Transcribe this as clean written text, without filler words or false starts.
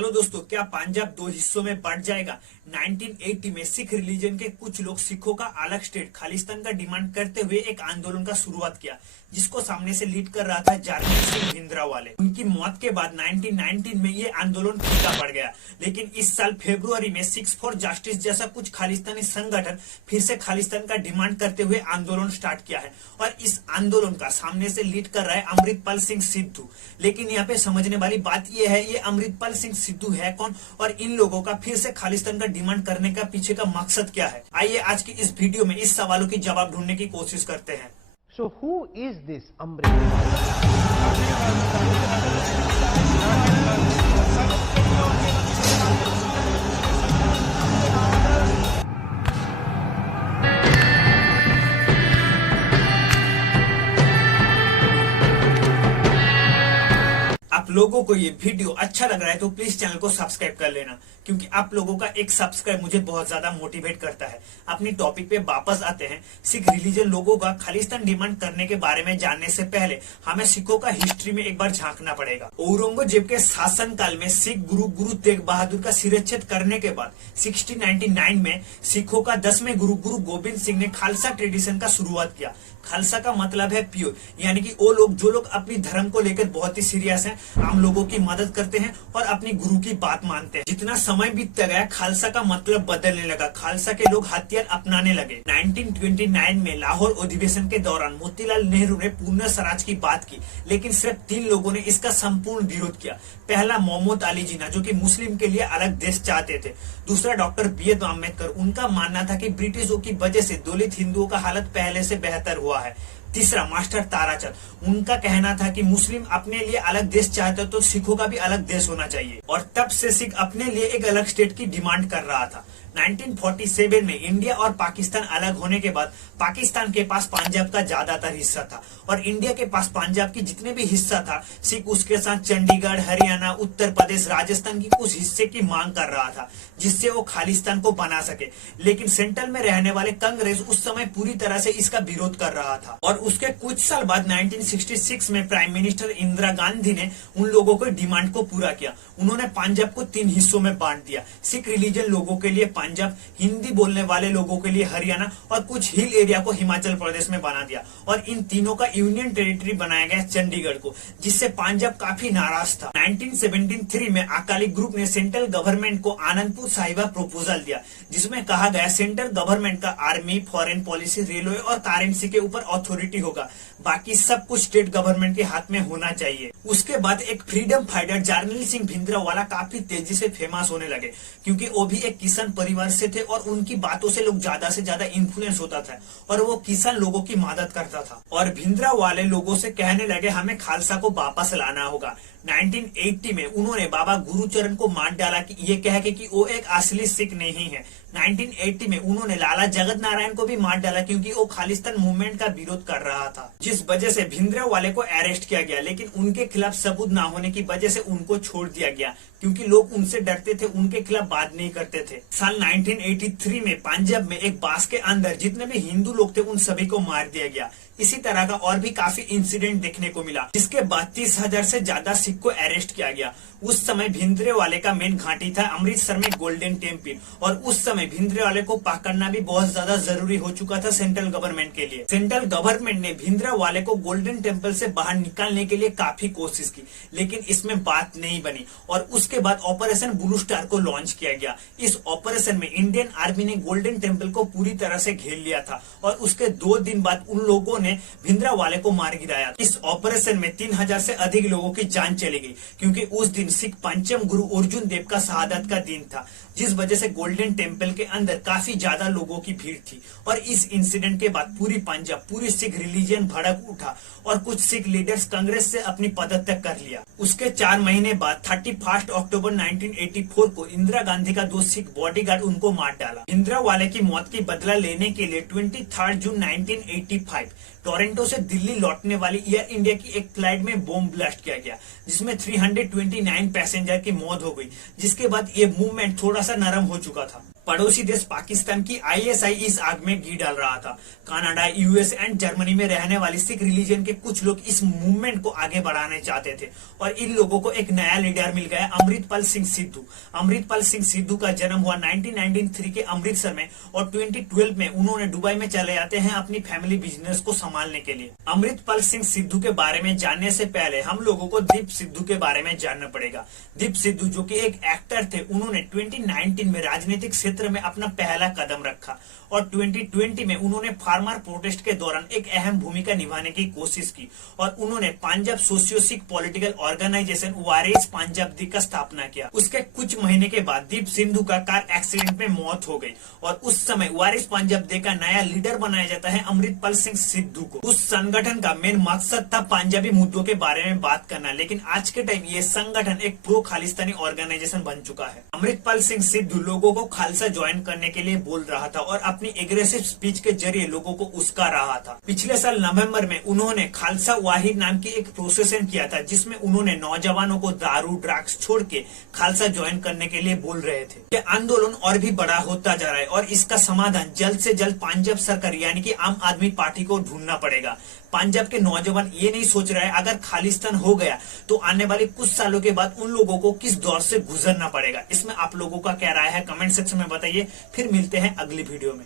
Hello दोस्तों, क्या पंजाब दो हिस्सों में बंट जाएगा? 1980 में सिख रिलीजन के कुछ लोग सिखों का अलग स्टेट खालिस्तान का डिमांड करते हुए एक आंदोलन का शुरुआत किया, जिसको सामने से लीड कर रहा था जरनैल सिंह भिंद्रावाले। उनकी मौत के बाद 1919 में ये आंदोलन फीका पड़ गया, लेकिन इस साल फरवरी में सिक्स फॉर जस्टिस जैसा कुछ खालिस्तानी संगठन फिर से खालिस्तान का डिमांड करते हुए आंदोलन स्टार्ट किया है और इस आंदोलन का सामने से लीड कर रहा है अमृतपाल सिंह सिद्धू। लेकिन यहाँ पे समझने वाली बात यह है, ये अमृतपाल सिंह सिद्धू है कौन और इन लोगों का फिर से खालिस्तान का डिमांड करने का पीछे का मकसद क्या है? आइए आज की इस वीडियो में इस सवालों की जवाब ढूंढने की कोशिश करते हैं। So who is this Amrit? आप लोगों को ये वीडियो अच्छा लग रहा है तो प्लीज चैनल को सब्सक्राइब कर लेना, क्योंकि आप लोगों का एक सब्सक्राइब मुझे बहुत ज्यादा मोटिवेट करता है। अपनी टॉपिक पे वापस आते हैं। सिख रिलीजन लोगों का खालिस्तान डिमांड करने के बारे में जानने से पहले हमें सिखों का हिस्ट्री में एक बार झांकना पड़ेगा। औरंगजेब के शासन काल में सिख गुरु तेग बहादुर का सिरच्छेद करने के बाद 1699 में सिखों का 10वें गुरु गोविंद सिंह ने खालसा ट्रेडिशन का शुरुआत किया। खालसा का मतलब है प्योर, यानी कि वो लोग जो लोग अपनी धर्म को लेकर बहुत ही सीरियस हैं, आम लोगों की मदद करते हैं और अपनी गुरु की बात मानते हैं। जितना समय बीतता गया खालसा का मतलब बदलने लगा, खालसा के लोग हथियार अपनाने लगे। 1929 में लाहौर अधिवेशन के दौरान मोतीलाल नेहरू ने पूर्ण स्वराज की बात की, लेकिन सिर्फ 3 लोगों ने इसका संपूर्ण विरोध किया। पहला मोहम्मद अली जिन्ना, जो कि मुस्लिम के लिए अलग देश चाहते थे। दूसरा डॉक्टर बी.आर. अम्बेडकर, उनका मानना था कि ब्रिटिशों की वजह से दलित हिंदुओं का हालत पहले से बेहतर हुआ है। तीसरा मास्टर ताराचंद, उनका कहना था कि मुस्लिम अपने लिए अलग देश चाहते तो सिखों का भी अलग देश होना चाहिए, और तब से सिख अपने लिए एक अलग स्टेट की डिमांड कर रहा था। 1947 में इंडिया और पाकिस्तान अलग होने के बाद पाकिस्तान के पास पंजाब का ज्यादातर हिस्सा था और इंडिया के पास पंजाब की जितने भी हिस्सा था, सिख उसके साथ चंडीगढ़, हरियाणा, उत्तर प्रदेश, राजस्थान की कुछ हिस्से की मांग कर रहा था, जिससे वो खालिस्तान को बना सके। लेकिन सेंट्रल में रहने वाले कांग्रेस उस समय पूरी तरह से इसका विरोध कर रहा था और उसके कुछ साल बाद 1966 में प्राइम मिनिस्टर इंदिरा गांधी ने उन लोगों के डिमांड को पूरा किया। उन्होंने पंजाब को 3 हिस्सों में बांट दिया। सिख रिलीजन लोगों के लिए पंजाब, हिंदी बोलने वाले लोगों के लिए हरियाणा और कुछ हिल एरिया को हिमाचल प्रदेश में बना दिया और इन तीनों का यूनियन टेरिटरी बनाया गया चंडीगढ़ को, जिससे पंजाब काफी नाराज था। 1973 में अकाली ग्रुप ने सेंट्रल गवर्नमेंट को आनंदपुर साहिबा प्रपोजल दिया, जिसमें कहा गया सेंट्रल गवर्नमेंट का आर्मी, फॉरेन पॉलिसी, रेलवे और करेंसी के ऊपर अथॉरिटी होगा, बाकी सब कुछ स्टेट गवर्नमेंट के हाथ में होना चाहिए। उसके बाद एक फ्रीडम फाइटर जरनैल सिंह भिंद्रावाला काफी तेजी से फेमस होने लगे, क्योंकि वो भी एक किसान परिवार से थे और उनकी बातों से लोग ज्यादा से ज्यादा इन्फ्लुएंस होता था और वो किसान लोगों की मदद करता था। और भिंद्रावाले लोगों से कहने लगे हमें खालसा को वापस लाना होगा। 1980 में उन्होंने बाबा गुरुचरण को मार डाला कि ये कह के कि वो एक असली सिख नहीं है। 1980 में उन्होंने लाला जगत नारायण को भी मार डाला, क्योंकि वो खालिस्तान मूवमेंट का विरोध कर रहा था, जिस वजह से भिंद्रावाले को अरेस्ट किया गया। लेकिन उनके खिलाफ सबूत ना होने की वजह से उनको छोड़ दिया गया, क्योंकि लोग उनसे डरते थे, उनके खिलाफ बात नहीं करते थे। साल 1983 में पंजाब में एक बास के अंदर जितने भी हिंदू लोग थे उन सभी को मार दिया गया। इसी तरह का और भी काफी इंसिडेंट देखने को मिला, जिसके बाद 30,000 से ज्यादा सिख को अरेस्ट किया गया। उस समय भिंद्रावाले का मेन घाटी था अमृतसर में गोल्डन टेम्पल, और उस समय भिंद्रावाले को पकड़ना भी बहुत ज्यादा जरूरी हो चुका था सेंट्रल गवर्नमेंट के लिए। सेंट्रल गवर्नमेंट ने भिंद्रावाले को गोल्डन टेम्पल से बाहर निकालने के लिए काफी कोशिश की, लेकिन इसमें बात नहीं बनी और उसके बाद ऑपरेशन ब्लू स्टार को लॉन्च किया गया। इस ऑपरेशन में इंडियन आर्मी ने गोल्डन टेम्पल को पूरी तरह से घेर लिया था और उसके 2 दिन बाद उन लोगों ने भिंद्रावाले को मार गिराया। इस ऑपरेशन में 3000 से अधिक लोगों की जान चली गई, क्योंकि उस दिन सिख पंचम गुरु अर्जुन देव का शहादत का दिन था, जिस वजह से गोल्डन टेम्पल के अंदर काफी ज्यादा लोगों की भीड़ थी। और इस इंसिडेंट के बाद पूरी पंजाब, पूरी सिख रिलीजन भड़क उठा और कुछ सिख लीडर्स कांग्रेस से अपनी पदत्याग कर लिया। उसके 4 महीने बाद 31 अक्टूबर 1984 को इंदिरा गांधी का 2 सिख बॉडीगार्ड उनको मार डाला। भिंद्रावाले की मौत की बदला लेने के लिए 23 जून 1985 टोरंटो से दिल्ली लौटने वाली एयर इंडिया की एक फ्लाइट में बॉम्ब ब्लास्ट किया गया, जिसमें 329 पैसेंजर की मौत हो गई, जिसके बाद ये मूवमेंट थोड़ा सा नरम हो चुका था। पड़ोसी देश पाकिस्तान की आईएसआई इस आग में घी डाल रहा था। कनाडा, यूएस एंड जर्मनी में रहने वाले सिख रिलीजन के कुछ लोग इस मूवमेंट को आगे बढ़ाने चाहते थे और इन लोगों को एक नया लीडर मिल गया, अमृतपाल सिंह सिद्धू। अमृतपाल सिंह सिद्धू का जन्म हुआ 1993 के अमृतसर में और 2012 में उन्होंने दुबई में चले जाते हैं अपनी फैमिली बिजनेस को संभालने के लिए। अमृतपाल सिंह सिद्धू के बारे में जानने से पहले हम लोगों को दीप सिद्धू के बारे में जानना पड़ेगा। दीप सिद्धू जो कि एक एक्टर थे, उन्होंने 2019 में राजनीतिक क्षेत्र में अपना पहला कदम रखा और 2020 में उन्होंने फार्मर प्रोटेस्ट के दौरान एक अहम भूमिका निभाने की कोशिश की और उन्होंने Punjab socio Sikh political organization Waris Punjab De का स्थापना किया। उसके कुछ महीने के बाद दीप सिद्धू का कार एक्सीडेंट में मौत हो गई और उस समय वारिस पंजाब दे का नया लीडर बनाया जाता है अमृतपाल सिंह सिद्धू को। उस संगठन का मेन मकसद था पंजाबी मुद्दों के बारे में बात करना, लेकिन आज के टाइम ये संगठन एक प्रो खालिस्तानी ऑर्गेनाइजेशन बन चुका है। अमृतपाल सिंह सिद्धू लोगों को खालसा ज्वाइन करने के लिए बोल रहा था और अपनी एग्रेसिव स्पीच के जरिए लोगों को उस्का रहा था। पिछले साल नवंबर में उन्होंने खालसा वाहिद नाम की एक प्रोसेसन किया था जिसमें उन्होंने नौजवानों को दारू ड्रग्स छोड़ के खालसा ज्वाइन करने के लिए बोल रहे थे। ये आंदोलन और भी बड़ा होता जा रहा है और इसका समाधान जल्द से जल्द पंजाब सरकार यानी कि आम आदमी पार्टी को ढूंढना पड़ेगा। पंजाब के नौजवान ये नहीं सोच रहे हैं अगर खालिस्तान हो गया तो आने वाले कुछ सालों के बाद उन लोगों को किस दौर से गुजरना पड़ेगा। इसमें आप लोगों का क्या राय है, कमेंट सेक्शन में बताइए। फिर मिलते हैं अगली वीडियो में।